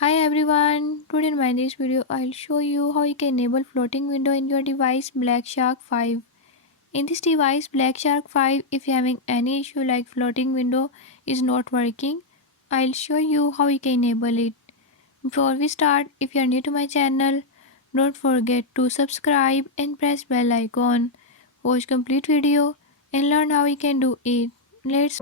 Hi everyone, today in my this video I'll show you how you can enable floating window in your device Black Shark 5. In this device Black Shark 5, if you're having any issue like floating window is not working, I'll show you how you can enable it. Before we start, if you're new to my channel, don't forget to subscribe and press bell icon. Watch complete video and learn how you can do it. Let's